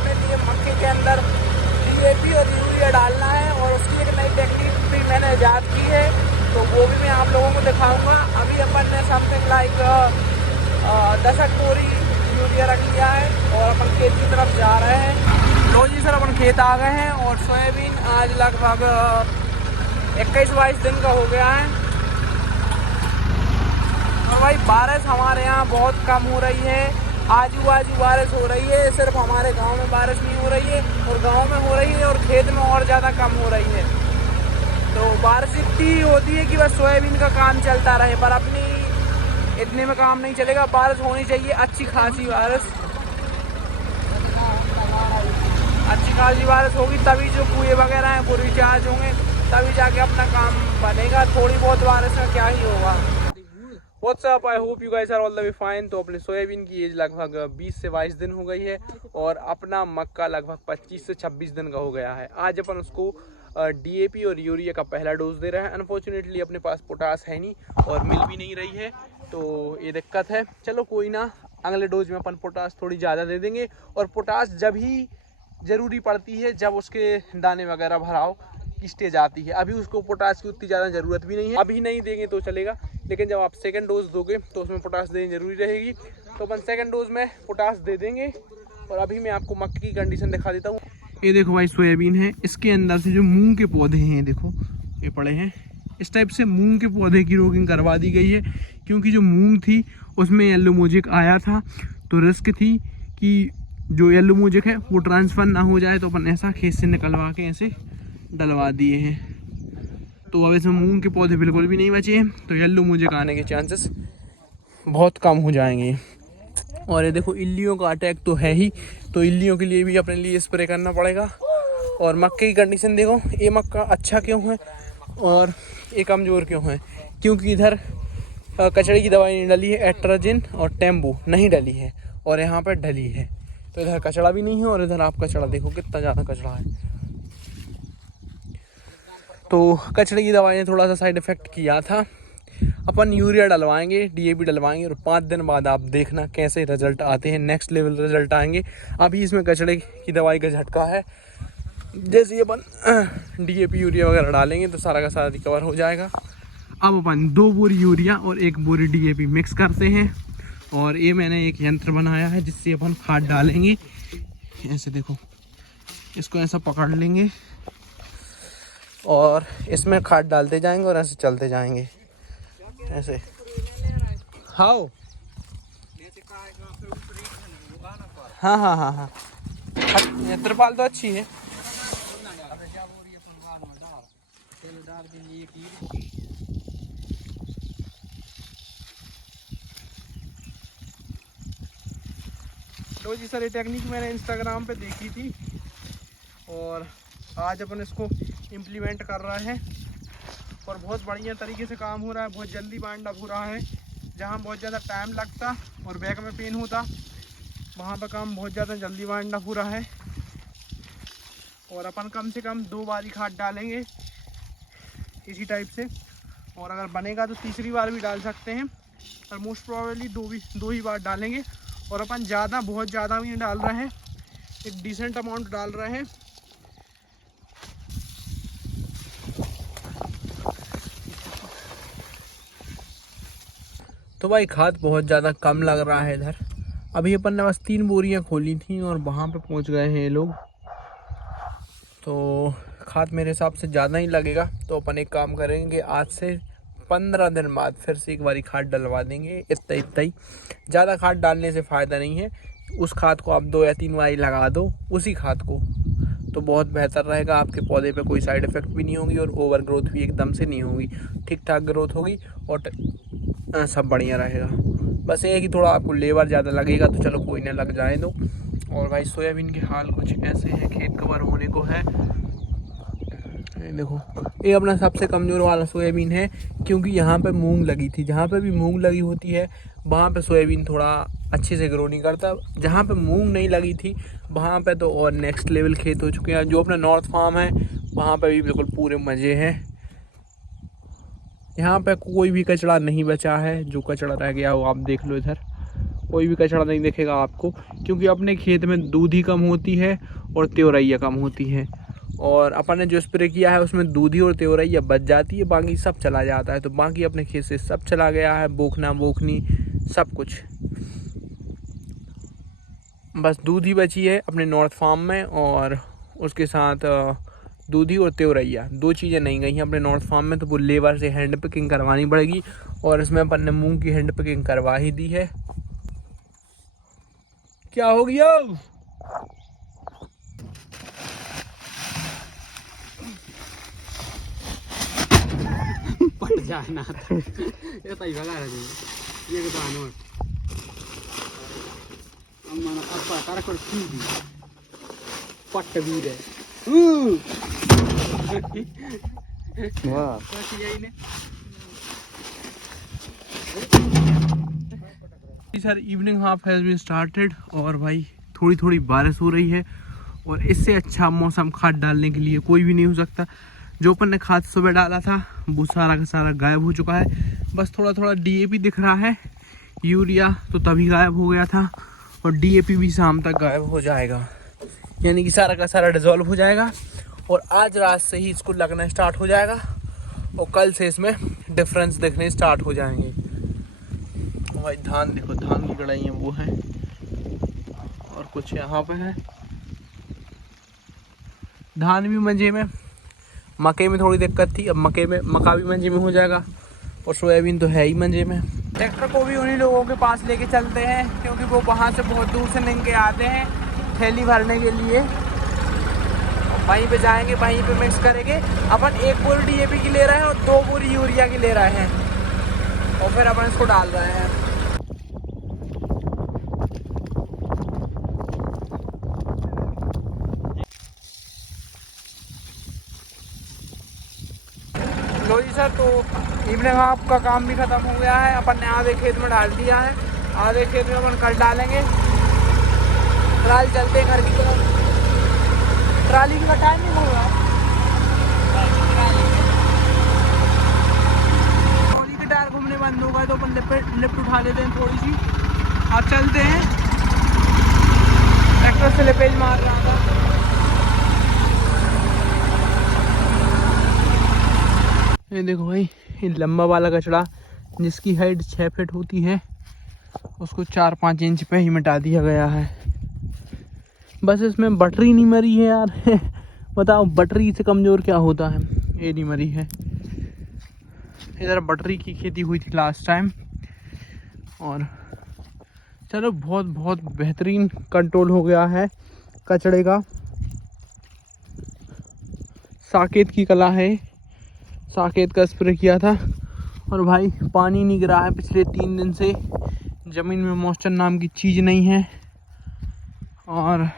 में लिए मक्के के अंदर DAP और यूरिया डालना है, और उसकी एक नई टेक्निक भी मैंने ईजाद की है, तो वो भी मैं आप लोगों को दिखाऊंगा। अभी अपन ने समथिंग लाइक 10 बोरी यूरिया रख लिया है और अपन खेत की तरफ जा रहे हैं। लो जी सर, अपन खेत आ गए हैं और सोयाबीन आज लगभग 21-22 दिन का हो गया है। और भाई बारिश हमारे यहाँ बहुत कम हो रही है, आजू बाजू बारिश हो रही है, सिर्फ हमारे गांव में बारिश नहीं हो रही है, और गांव में हो रही है और खेत में और ज़्यादा कम हो रही है। तो बारिश इतनी होती है कि बस सोयाबीन का काम चलता रहे, पर अपनी इतने में काम नहीं चलेगा। बारिश होनी चाहिए अच्छी खासी बारिश, अच्छी खासी बारिश होगी तभी जो कुएं वगैरह हैं वो रिचार्ज होंगे, तभी जाके अपना काम बनेगा। थोड़ी बहुत बारिश का क्या ही होगा। What's up? I hope you guys are all the way fine। तो अपने सोयाबीन की एज लगभग 20 से 22 दिन हो गई है और अपना मक्का लगभग 25 से 26 दिन का हो गया है। आज अपन उसको DAP और यूरिया का पहला डोज दे रहे हैं। अनफॉर्चुनेटली अपने पास पोटास है नहीं और मिल भी नहीं रही है, तो ये दिक्कत है। चलो कोई ना, अगले डोज में अपन पोटास थोड़ी ज़्यादा दे देंगे। और पोटास जब ही ज़रूरी पड़ती है जब उसके दाने वगैरह भराव की स्टेज आती है। अभी उसको पोटास की उतनी ज़्यादा ज़रूरत भी नहीं है, अभी नहीं देंगे तो चलेगा, लेकिन जब आप सेकंड डोज दोगे तो उसमें पोटास देनी ज़रूरी रहेगी। तो अपन सेकंड डोज में पोटास दे देंगे। और अभी मैं आपको मक्के की कंडीशन दिखा देता हूँ। ये देखो भाई सोयाबीन है, इसके अंदर से जो मूंग के पौधे हैं देखो ये पड़े हैं। इस टाइप से मूंग के पौधे की रोगिंग करवा दी गई है, क्योंकि जो मूंग थी उसमें येलो मोजेक आया था, तो रिस्क थी कि जो येलो मोजेक है वो ट्रांसफ़र ना हो जाए, तो अपन ऐसा खेत से निकलवा के ऐसे डलवा दिए हैं। तो अब इसमें मूंग के पौधे बिल्कुल भी नहीं बचे हैं, तो येलो मोजेक आने के चांसेस बहुत कम हो जाएंगे। और ये देखो इल्लियों का अटैक तो है ही, तो इल्लियों के लिए भी अपने लिए स्प्रे करना पड़ेगा। और मक्के की कंडीशन देखो, ये मक्का अच्छा क्यों है और ये कमज़ोर क्यों है, क्योंकि इधर कचड़े की दवाई नहीं डली है, एट्राजिन और टेम्बू नहीं डली है, और यहाँ पर डली है। तो इधर कचड़ा भी नहीं है, और इधर आप कचड़ा देखो कितना ज़्यादा कचड़ा है। तो कचड़े की दवाई ने थोड़ा सा साइड इफ़ेक्ट किया था। अपन यूरिया डलवाएंगे, DAP डलवाएंगे, और 5 दिन बाद आप देखना कैसे रिजल्ट आते हैं, नेक्स्ट लेवल रिजल्ट आएंगे। अभी इसमें कचड़े की दवाई का झटका है, जैसे ही अपन DAP यूरिया वगैरह डालेंगे तो सारा का सारा रिकवर हो जाएगा। अब अपन 2 बोरी यूरिया और 1 बोरी DAP मिक्स करते हैं, और ये मैंने एक यंत्र बनाया है जिससे अपन खाद डालेंगे। ऐसे देखो, इसको ऐसा पकड़ लेंगे और इसमें खाद डालते जाएंगे और ऐसे चलते जाएंगे ऐसे। हाँ हाँ हाँ हाँ हाँ, त्रिपाल तो अच्छी है। तो जी सर, ये टेक्निक मैंने इंस्टाग्राम पे देखी थी और आज अपन इसको इम्प्लीमेंट कर रहे हैं, और बहुत बढ़िया तरीके से काम हो रहा है। बहुत जल्दी बाइंड अप हो रहा है। जहाँ बहुत ज़्यादा टाइम लगता और बैक में पेन होता, वहाँ पर काम बहुत ज़्यादा जल्दी बाइंड अप हो रहा है। और अपन कम से कम 2 बारी खाद डालेंगे इसी टाइप से, और अगर बनेगा तो तीसरी बार भी डाल सकते हैं, और मोस्ट प्रोबेबली 2 ही बार डालेंगे। और अपन ज़्यादा बहुत ज़्यादा भी नहीं डाल रहे हैं, एक डिसेंट अमाउंट डाल रहे हैं। तो भाई खाद बहुत ज़्यादा कम लग रहा है इधर। अभी अपन ने बस 3 बोरियां खोली थी और वहाँ पे पहुँच गए हैं ये लोग, तो खाद मेरे हिसाब से ज़्यादा ही लगेगा। तो अपन एक काम करेंगे, आज से 15 दिन बाद फिर से एक बारी खाद डलवा देंगे, इतना ही। ज़्यादा खाद डालने से फ़ायदा नहीं है, उस खाद को आप 2 या 3 बारी लगा दो, उसी खाद को, तो बहुत बेहतर रहेगा। आपके पौधे पे कोई साइड इफ़ेक्ट भी नहीं होगी और ओवर ग्रोथ भी एकदम से नहीं होगी, ठीक ठाक ग्रोथ होगी और सब बढ़िया रहेगा। बस ये है कि थोड़ा आपको लेबर ज़्यादा लगेगा, तो चलो कोई ना, लग जाए दो। और भाई सोयाबीन के हाल कुछ ऐसे हैं, खेत कवर होने को है। देखो ये अपना सबसे कमज़ोर वाला सोयाबीन है, क्योंकि यहाँ पे मूंग लगी थी। जहाँ पे भी मूंग लगी होती है वहाँ पे सोयाबीन थोड़ा अच्छे से ग्रो नहीं करता। जहाँ पे मूंग नहीं लगी थी वहाँ पे तो और नेक्स्ट लेवल खेत हो चुके हैं। जो अपना नॉर्थ फार्म है वहाँ पे भी बिल्कुल पूरे मज़े हैं। यहाँ पे कोई भी कचड़ा नहीं बचा है, जो कचड़ा रह गया वो आप देख लो इधर, कोई भी कचरा नहीं दिखेगा आपको, क्योंकि अपने खेत में दूधी कम होती है और त्योरैया कम होती है। और अपन ने जो स्प्रे किया है उसमें दूधी और त्योरैया बच जाती है, बाकी सब चला जाता है। तो बाकी अपने खेत से सब चला गया है, बोखना बोखनी सब कुछ, बस दूधी बची है अपने नॉर्थ फार्म में। और उसके साथ दूधी और त्योरैया 2 चीज़ें नहीं गई हैं अपने नॉर्थ फार्म में, तो वो लेबर से हैंड पिकिंग करवानी पड़ेगी। और इसमें अपन ने मूंग की हैंड पिकिंग करवा ही दी है। क्या हो गया? पट जाना ये तो भगा रहे ये तो आनो अम्मा अपा तारा को सीधी पट भी रे वाह sir evening half has been started और भाई थोड़ी थोड़ी बारिश हो रही है। और इससे अच्छा मौसम खाद डालने के लिए कोई भी नहीं हो सकता। जो अपन ने खाद सुबह डाला था वो सारा का सारा गायब हो चुका है। बस थोड़ा थोड़ा डीएपी दिख रहा है, यूरिया तो तभी गायब हो गया था और डीएपी भी शाम तक गायब हो जाएगा, यानी कि सारा का सारा डिजॉल्व हो जाएगा। और आज रात से ही इसको लगना स्टार्ट हो जाएगा और कल से इसमें डिफरेंस दिखने स्टार्ट हो जाएंगे। भाई धान देखो, धान की कड़ाइयाँ वो हैं और कुछ यहाँ पे है। धान भी मंजे में, मकई में थोड़ी दिक्कत थी, अब मका भी मंजे में हो जाएगा और सोयाबीन तो है ही मंजे में। ट्रैक्टर को भी उन्हीं लोगों के पास लेके चलते हैं क्योंकि वो वहाँ से बहुत दूर से निकल के आते हैं थैली भरने के लिए। वहीं पे जाएंगे, वहीं पे मिक्स करेंगे। अपन 1 बोरी डीएपी की ले रहे हैं और 2 बोरी यूरिया की ले रहे हैं और फिर अपन इसको डाल रहे हैं। लो जी सर, तो इवनिंग हाफ का काम भी ख़त्म हो गया है। अपन ने आधे खेत में डाल दिया है, आधे खेत में अपन कल डालेंगे। ट्राली चलते हैं घर की तरफ। ट्राली का टाइमिंग होगा, ट्राली के टायर घूमने बंद होगा तो अपन लिफ्ट उठा लेते हैं थोड़ी सी। अब चलते हैं, ट्रैक्टर से लिपेज मार रहा था। ये देखो भाई, ये लंबा वाला कचड़ा जिसकी हाइट 6 फीट होती है उसको 4-5 इंच पे ही मिटा दिया गया है। बस इसमें बटरी नहीं मरी है यार बताओ, बटरी से कमज़ोर क्या होता है, ये नहीं मरी है। इधर बटरी की खेती हुई थी लास्ट टाइम और चलो बहुत बहुत बेहतरीन कंट्रोल हो गया है कचड़े का। साकेत की कला है, साकेत का स्प्रे किया था और भाई पानी नहीं गिरा है पिछले 3 दिन से। ज़मीन में मॉइस्चर नाम की चीज़ नहीं है। और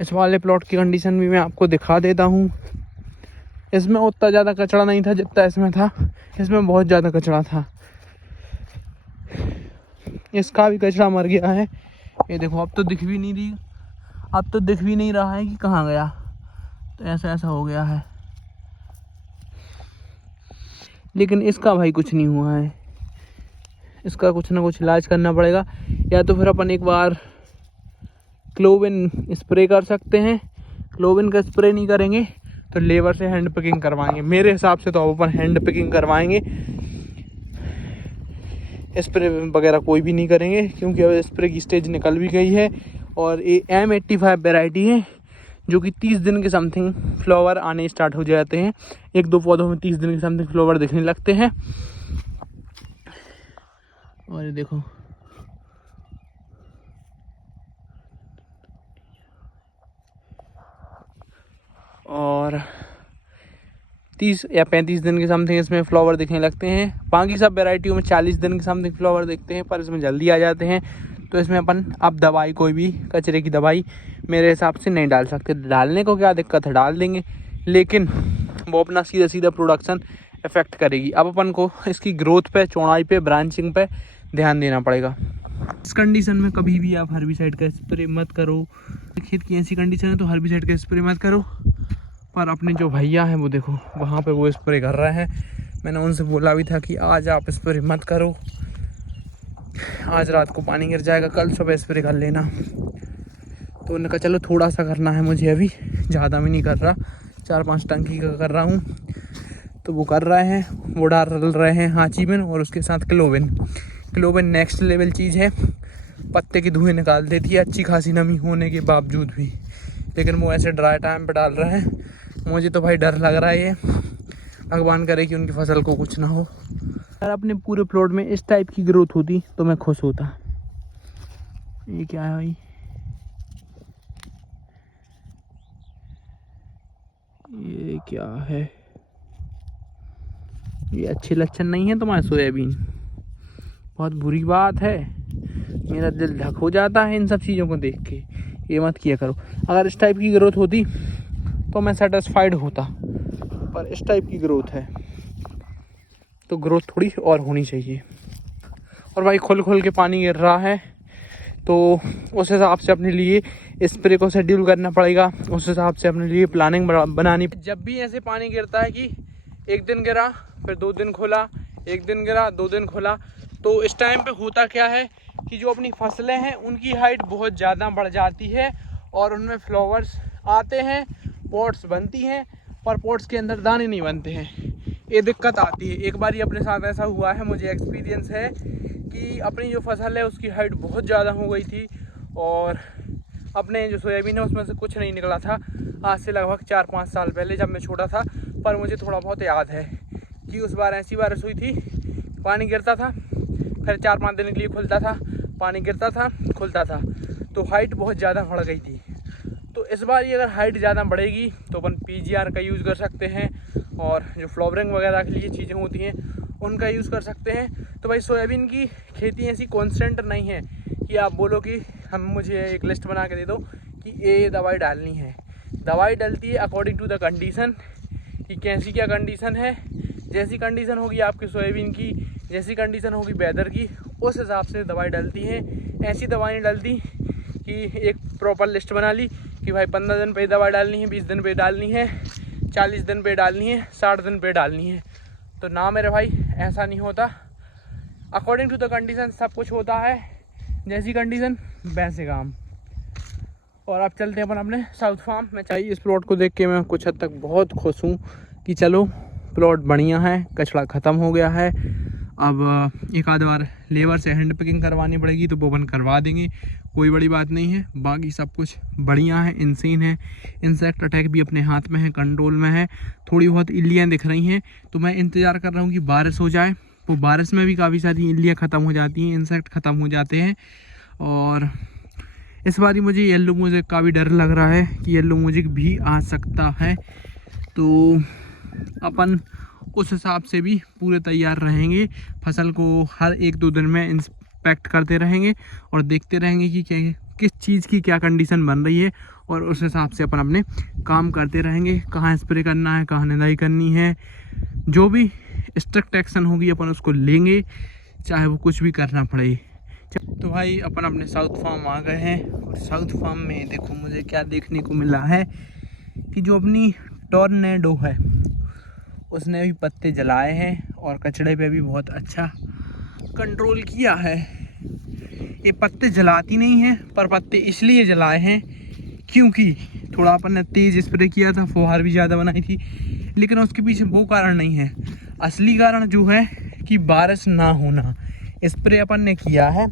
इस वाले प्लॉट की कंडीशन भी मैं आपको दिखा देता हूँ। इसमें उतना ज़्यादा कचरा नहीं था जितना इसमें था, इसमें बहुत ज़्यादा कचरा था। इसका भी कचरा मर गया है, ये देखो। अब तो दिख भी नहीं रही, अब तो दिख भी नहीं रहा है कि कहाँ गया। तो ऐसा ऐसा हो गया है, लेकिन इसका भाई कुछ नहीं हुआ है। इसका कुछ ना कुछ इलाज करना पड़ेगा, या तो फिर अपन एक बार क्लोविन स्प्रे कर सकते हैं। क्लोविन का स्प्रे नहीं करेंगे तो लेबर से हैंड पिकिंग करवाएंगे। मेरे हिसाब से तो अब अपन हैंड पिकिंग करवाएंगे, स्प्रे वगैरह कोई भी नहीं करेंगे क्योंकि अब स्प्रे की स्टेज निकल भी गई है। और ये M85 वैरायटी है जो कि 30 दिन के समथिंग फ्लावर आने स्टार्ट हो जाते हैं। 1-2 पौधों में 30 दिन के समथिंग फ्लावर दिखने लगते हैं। और ये देखो, और 30 या 35 दिन के समथिंग इसमें फ्लावर दिखने लगते हैं। बाकी सब वैरायटियों में 40 दिन के समथिंग फ्लावर दिखते हैं, पर इसमें जल्दी आ जाते हैं। तो इसमें अपन अब दवाई, कोई भी कचरे की दवाई मेरे हिसाब से नहीं डाल सकते। डालने को क्या दिक्कत है, डाल देंगे, लेकिन वो अपना सीधा सीधा प्रोडक्शन इफेक्ट करेगी। अब अपन को इसकी ग्रोथ पे, चौड़ाई पे, ब्रांचिंग पे ध्यान देना पड़ेगा। इस कंडीशन में कभी भी आप हर्बिसाइड का स्प्रे मत करो। खेत की ऐसी कंडीशन है तो हर्बिसाइड का स्प्रे मत करो। पर अपने जो भैया हैं वो देखो वहाँ पे वो स्प्रे कर रहे हैं। मैंने उनसे बोला भी था कि आज आप स्प्रे मत करो, आज रात को पानी गिर जाएगा, कल सुबह स्प्रे कर लेना। तो उन्होंने कहा चलो थोड़ा सा करना है मुझे, अभी ज़्यादा भी नहीं कर रहा, 4-5 टंकी का कर रहा हूँ। तो वो कर रहे हैं, वो डाल रहे हैं हाचीबिन और उसके साथ क्लोबिन। क्लोबिन नेक्स्ट लेवल चीज़ है, पत्ते की धुएँ निकाल देती है अच्छी खासी नमी होने के बावजूद भी। लेकिन वो ऐसे ड्राई टाइम पे डाल रहे हैं, मुझे तो भाई डर लग रहा है, ये भगवान करे कि उनकी फसल को कुछ ना हो। अगर अपने पूरे प्लॉट में इस टाइप की ग्रोथ होती तो मैं खुश होता। ये क्या है भाई, ये क्या है, ये अच्छे लक्षण नहीं है तुम्हारे सोयाबीन, बहुत बुरी बात है। मेरा दिल धक हो जाता है इन सब चीज़ों को देख के, ये मत किया करो। अगर इस टाइप की ग्रोथ होती तो मैं सेटिस्फाइड होता, पर इस टाइप की ग्रोथ है तो ग्रोथ थोड़ी और होनी चाहिए। और भाई खुल के पानी गिर रहा है, तो उस हिसाब से अपने लिए स्प्रे को शेड्यूल करना पड़ेगा, उस हिसाब से अपने लिए प्लानिंग बनानी। जब भी ऐसे पानी गिरता है कि एक दिन गिरा फिर 2 दिन खुला, एक दिन गिरा 2 दिन खुला, तो इस टाइम पे होता क्या है कि जो अपनी फसलें हैं उनकी हाइट बहुत ज़्यादा बढ़ जाती है और उनमें फ्लावर्स आते हैं, पॉट्स बनती हैं, पर पॉट्स के अंदर दाने नहीं बनते हैं। ये दिक्कत आती है। एक बार ये अपने साथ ऐसा हुआ है, मुझे एक्सपीरियंस है कि अपनी जो फसल है उसकी हाइट बहुत ज़्यादा हो गई थी और अपने जो सोयाबीन है उसमें से कुछ नहीं निकला था। आज से लगभग 4-5 साल पहले जब मैं छोटा था, पर मुझे थोड़ा बहुत याद है कि उस बार ऐसी बारिश हुई थी, पानी गिरता था फिर 4-5 दिन के लिए खुलता था, पानी गिरता था खुलता था, तो हाइट बहुत ज़्यादा बढ़ गई थी। तो इस बार ये अगर हाइट ज़्यादा बढ़ेगी तो अपन PGR का यूज़ कर सकते हैं और जो फ्लावरिंग वगैरह के लिए चीज़ें होती हैं उनका यूज़ कर सकते हैं। तो भाई सोयाबीन की खेती ऐसी कॉन्स्टेंट नहीं है कि आप बोलो कि मुझे एक लिस्ट बना के दे दो कि ये दवाई डालनी है। दवाई डलती है अकॉर्डिंग टू द कंडीशन, कि कैसी क्या कंडीशन है। जैसी कंडीशन होगी आपके सोयाबीन की, जैसी कंडीशन होगी वेदर की, उस हिसाब से दवाई डलती है। ऐसी दवाई नहीं डलती कि एक प्रॉपर लिस्ट बना ली कि भाई 15 दिन पे दवाई डालनी है, 20 दिन पे डालनी है, 40 दिन पे डालनी है, 60 दिन पे डालनी है। तो ना मेरे भाई ऐसा नहीं होता, अकॉर्डिंग टू द कंडीशन सब कुछ होता है, जैसी कंडीशन वैसे काम। और अब चलते हैं अपन अपने साउथ फार्म में। चाहिए इस प्लॉट को देख के मैं कुछ हद तक बहुत खुश हूँ कि चलो प्लॉट बढ़िया है, कचरा ख़त्म हो गया है। अब एक आध बार लेबर से हैंड पिकिंग करवानी पड़ेगी तो वो अपन करवा देंगे, कोई बड़ी बात नहीं है। बाकी सब कुछ बढ़िया है, इंसेन है। इंसेक्ट अटैक भी अपने हाथ में है, कंट्रोल में है। थोड़ी बहुत इल्लियाँ दिख रही हैं, तो मैं इंतज़ार कर रहा हूँ कि बारिश हो जाए। वो बारिश में भी काफ़ी सारी इल्लियाँ ख़त्म हो जाती हैं, इंसेक्ट ख़त्म हो जाते हैं। और इस बार मुझे येलो मोज़ेक का भी डर लग रहा है कि येलो मोज़ेक भी आ सकता है, तो अपन उस हिसाब से भी पूरे तैयार रहेंगे। फसल को हर 1-2 दिन में इंस्पेक्ट करते रहेंगे और देखते रहेंगे कि किस चीज़ की क्या कंडीशन बन रही है, और उस हिसाब से अपन अपने काम करते रहेंगे। कहाँ स्प्रे करना है, कहाँ निदाई करनी है, जो भी स्ट्रिक्ट एक्शन होगी अपन उसको लेंगे, चाहे वो कुछ भी करना पड़े। तो भाई अपन अपने साउथ फार्म आ गए हैं और साउथ फार्म में देखो मुझे क्या देखने को मिला है कि जो अपनी टॉर्नेडो है उसने भी पत्ते जलाए हैं और कचड़े पे भी बहुत अच्छा कंट्रोल किया है। ये पत्ते जलाती नहीं है, पर पत्ते इसलिए जलाए हैं क्योंकि थोड़ा अपन ने तेज़ स्प्रे किया था, फुहार भी ज़्यादा बनाई थी, लेकिन उसके पीछे वो कारण नहीं है। असली कारण जो है कि बारिश ना होना। स्प्रे अपन ने किया है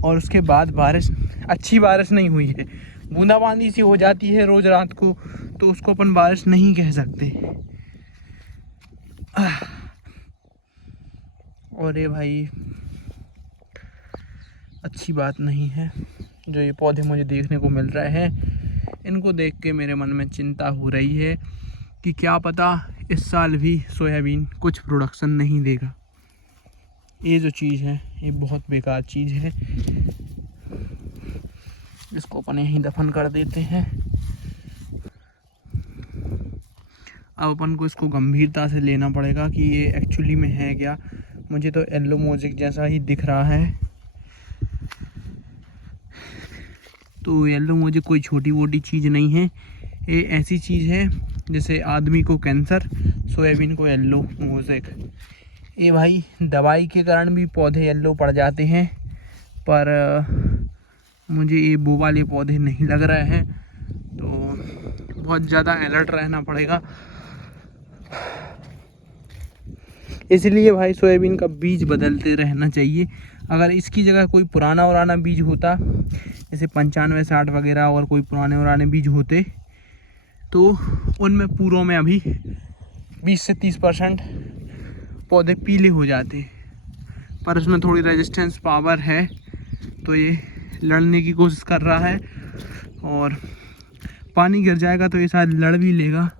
और उसके बाद बारिश, अच्छी बारिश नहीं हुई है, बूंदाबांदी सी हो जाती है रोज़ रात को, तो उसको अपन बारिश नहीं कह सकते। और ये भाई अच्छी बात नहीं है जो ये पौधे मुझे देखने को मिल रहे हैं। इनको देख के मेरे मन में चिंता हो रही है कि क्या पता इस साल भी सोयाबीन कुछ प्रोडक्शन नहीं देगा। ये जो चीज़ है ये बहुत बेकार चीज़ है, इसको अपन यहीं दफन कर देते हैं। अब अपन को इसको गंभीरता से लेना पड़ेगा कि ये एक्चुअली में है क्या। मुझे तो येलो मोज़ेक जैसा ही दिख रहा है, तो येलो मोज़ेक कोई छोटी मोटी चीज़ नहीं है। ये ऐसी चीज़ है जैसे आदमी को कैंसर, सोयाबीन को येलो मोज़ेक। ये भाई दवाई के कारण भी पौधे येलो पड़ जाते हैं, पर मुझे ये वो वाले पौधे नहीं लग रहे हैं, तो बहुत ज़्यादा अलर्ट रहना पड़ेगा। इसलिए भाई सोयाबीन का बीज बदलते रहना चाहिए। अगर इसकी जगह कोई पुराना बीज होता, जैसे 95-60 वगैरह, और कोई पुराने बीज होते, तो उनमें पूरों में अभी 20 से 30% पौधे पीले हो जाते। पर उसमें थोड़ी रेजिस्टेंस पावर है, तो ये लड़ने की कोशिश कर रहा है, और पानी गिर जाएगा तो ये शायद लड़ भी लेगा।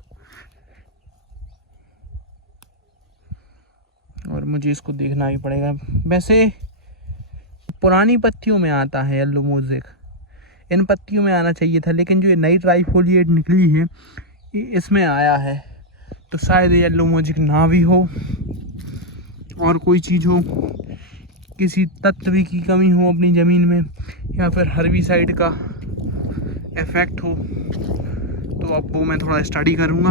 और मुझे इसको देखना ही पड़ेगा। वैसे पुरानी पत्तियों में आता है येलो मोज़ेक, इन पत्तियों में आना चाहिए था, लेकिन जो ये नई ट्राइफोलिएट निकली है ये इसमें आया है, तो शायद ये येलो मोज़ेक ना भी हो, और कोई चीज़ हो, किसी तत्व की कमी हो अपनी ज़मीन में, या फिर हर्बिसाइड का इफ़ेक्ट हो। तो अब वो मैं थोड़ा स्टडी करूँगा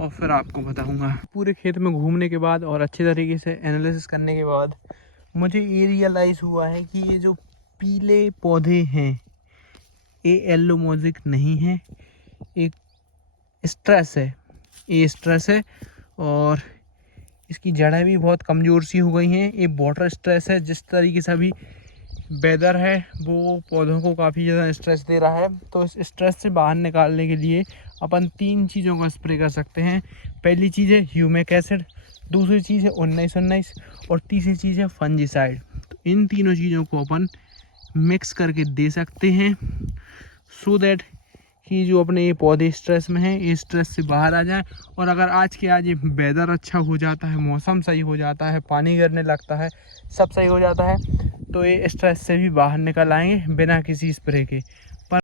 और फिर आपको बताऊँगा। पूरे खेत में घूमने के बाद और अच्छे तरीके से एनालिसिस करने के बाद मुझे ये रियलाइज़ हुआ है कि ये जो पीले पौधे हैं ये येलो मोज़ेक नहीं है, एक स्ट्रेस है, ये स्ट्रेस है, और इसकी जड़ें भी बहुत कमज़ोर सी हो गई हैं। ये वाटर स्ट्रेस है। जिस तरीके से अभी वेदर है वो पौधों को काफ़ी ज़्यादा स्ट्रेस दे रहा है, तो इस स्ट्रेस से बाहर निकालने के लिए अपन 3 चीज़ों का स्प्रे कर सकते हैं। पहली चीज़ है ह्यूमिक एसिड, दूसरी चीज़ है 1919, और तीसरी चीज़ है फंजीसाइड। तो इन तीनों चीज़ों को अपन मिक्स करके दे सकते हैं, सो दैट कि जो अपने ये पौधे स्ट्रेस में हैं ये स्ट्रेस से बाहर आ जाए। और अगर आज के आज ये वेदर अच्छा हो जाता है, मौसम सही हो जाता है, पानी गिरने लगता है, सब सही हो जाता है, तो ये स्ट्रेस से भी बाहर निकल आएंगे बिना किसी स्प्रे के।